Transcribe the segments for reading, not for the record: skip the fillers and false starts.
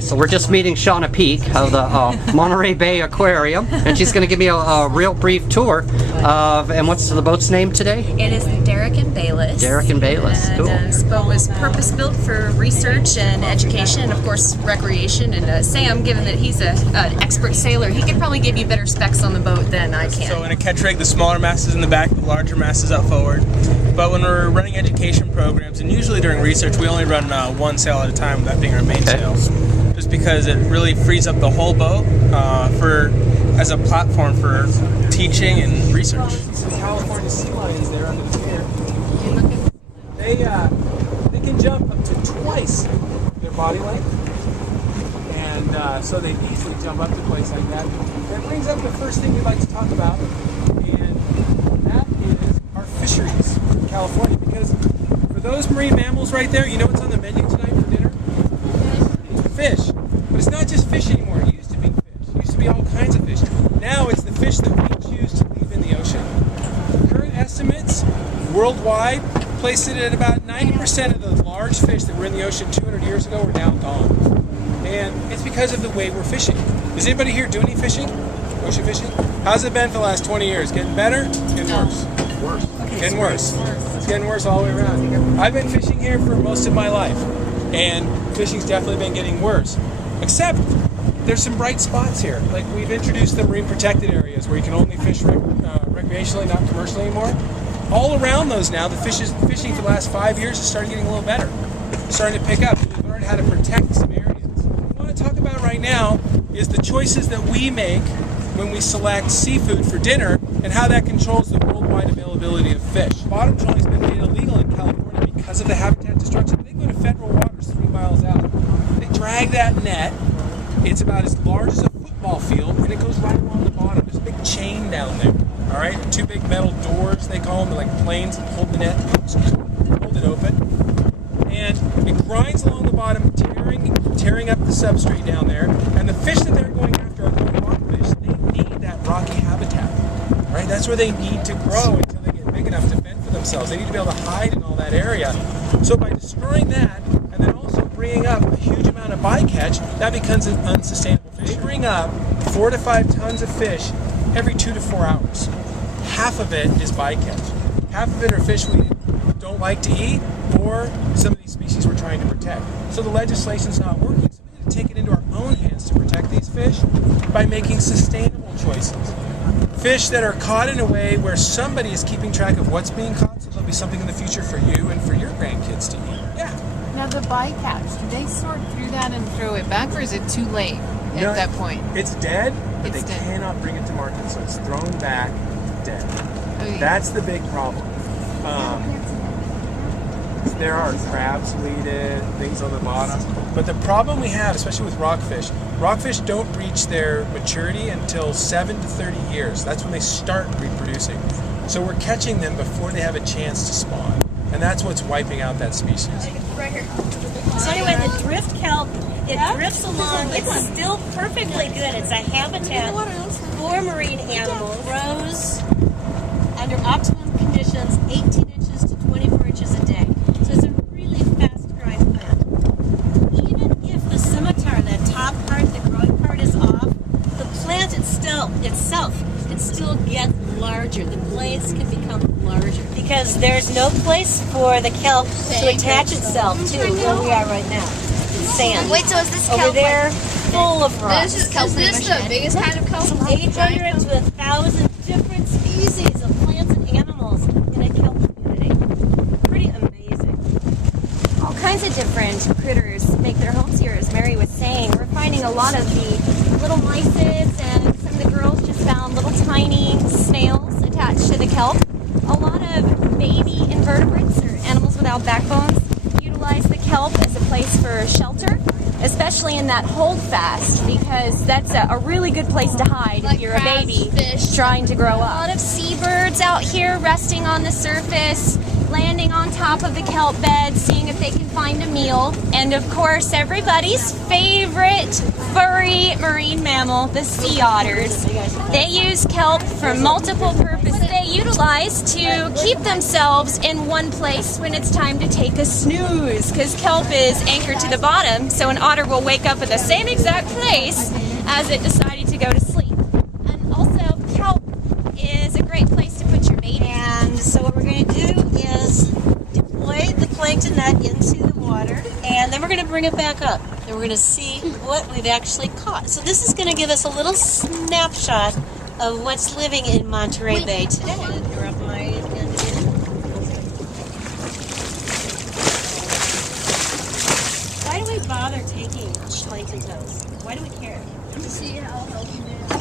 So we're just meeting Shauna Peak of the Monterey Bay Aquarium, and she's going to give me a real brief tour of, and what's the boat's name today? It is the Derrick and Bayless. Derrick and Bayless, and, cool. This boat was purpose-built for research and education, and of course recreation. And Sam, given that he's an expert sailor, he could probably give you better specs on the boat than I can. So in a catch rig, the smaller mast is in the back, the larger mast is out forward. But when we're running education programs, and usually during research, we only run one sail at a time, that being our main sail. Just because it really frees up the whole boat as a platform for teaching and research. Some California sea lions there under the pier. They can jump up to twice their body length, and so they easily jump up to a place like that. That brings up the first thing we'd like to talk about, and that is our fisheries in California. Because for those marine mammals right there, you know what's on the menu tonight for dinner? Fish. But it's not just fish anymore. It used to be fish. It used to be all kinds of fish. Now it's the fish that we choose to leave in the ocean. Current estimates worldwide place it at about 90% of the large fish that were in the ocean 200 years ago are now gone. And it's because of the way we're fishing. Does anybody here do any fishing? Ocean fishing? How's it been for the last 20 years? Getting better? Getting worse? Worse. Getting worse. It's getting worse all the way around. I've been fishing here for most of my life, and fishing's definitely been getting worse. Except there's some bright spots here. Like, we've introduced the marine protected areas where you can only fish recreationally, not commercially anymore. All around those now, the fishing for the last 5 years has started getting a little better. It's starting to pick up. We've learned how to protect some areas. What I want to talk about right now is the choices that we make when we select seafood for dinner and how that controls the worldwide availability of fish. Bottom trawling has been made illegal in California because of the habitat destruction. They go to federal waters 3 miles out. They drag that net. It's about as large as a football field, and it goes right along the bottom. There's a big chain down there. All right, 2 big metal doors, they call them, like planes, that hold the net, hold it open. And it grinds along the bottom, tearing up the substrate down there. And the fish that they're going after are little rockfish. They need that rocky habitat. All right, that's where they need to grow until they get big enough to fend for themselves. They need to be able to hide in all that area. So by destroying that, and then also bringing up a huge amount of bycatch, that becomes an unsustainable fish. They bring up 4 to 5 tons of fish every 2 to 4 hours. Half of it is bycatch. Half of it are fish we don't like to eat, or some of these species we're trying to protect. So the legislation's not working. So we need to take it into our own hands to protect these fish by making sustainable choices. Fish that are caught in a way where somebody is keeping track of what's being caught, so there'll be something in the future for you and for your grandkids to eat. Yeah. Now the bycatch, do they sort through that and throw it back, or is it too late at that point? It's dead, but It's they dead. cannot bring it to market, so it's thrown back dead. Okay. That's the big problem. There are crabs weeded, things on the bottom. But the problem we have, especially with rockfish don't reach their maturity until 7 to 30 years. That's when they start reproducing. So we're catching them before they have a chance to spawn. And that's what's wiping out that species. Right here. So anyway, the drift kelp, it drifts along. It's still perfectly good. It's a habitat for marine animals. Grows under optimum conditions, 18 inches to 24 inches a day. So it's a really fast-growing plant. Even if the scimitar, that top part, the growing part, is off, the plant itself, it still gets larger. The blades can become larger because there's no place for the kelp to attach itself to where we are right now. It's sand. Wait, so is this Over kelp there, full of rocks. Is this the biggest kind of kelp? 800 to 1,000 different species of plants and animals in a kelp community. Pretty amazing. All kinds of different critters make their homes here, as Mary was saying. We're finding a lot of the little mysids, and some of the girls just found little tiny snails attached to the kelp. A lot of baby invertebrates, or animals without backbones, utilize the kelp as a place for shelter, especially in that holdfast, because that's a really good place to hide if you're a baby trying to grow up. A lot of seabirds out here resting on the surface, landing on top of the kelp bed, seeing if they can find a meal. And of course, everybody's favorite furry marine mammal, the sea otters. They use kelp for multiple purposes. They utilize to keep themselves in one place when it's time to take a snooze, because kelp is anchored to the bottom, so an otter will wake up at the same exact place as it decided to go to sleep. And also, kelp is a great place to put your bait in. And so what we're going to do is deploy the plankton net into the water, and then we're going to bring it back up, and we're going to see what we've actually caught. So this is going to give us a little snapshot of what's living in Monterey Bay today. I'm going to interrupt my end here. Why do we bother taking plankton toes? Why do we care? To see how healthy they are.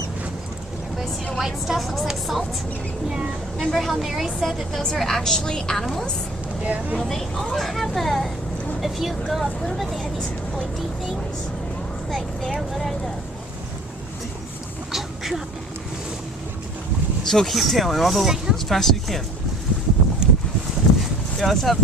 Everybody see the white stuff? Looks like salt. Yeah. Remember how Mary said that those are actually animals? Yeah. Well, they all have a. If you go up a little bit, they have these pointy things. Like there, what are the? Oh God. So keep tailing all the as fast as you can. Yeah, let's have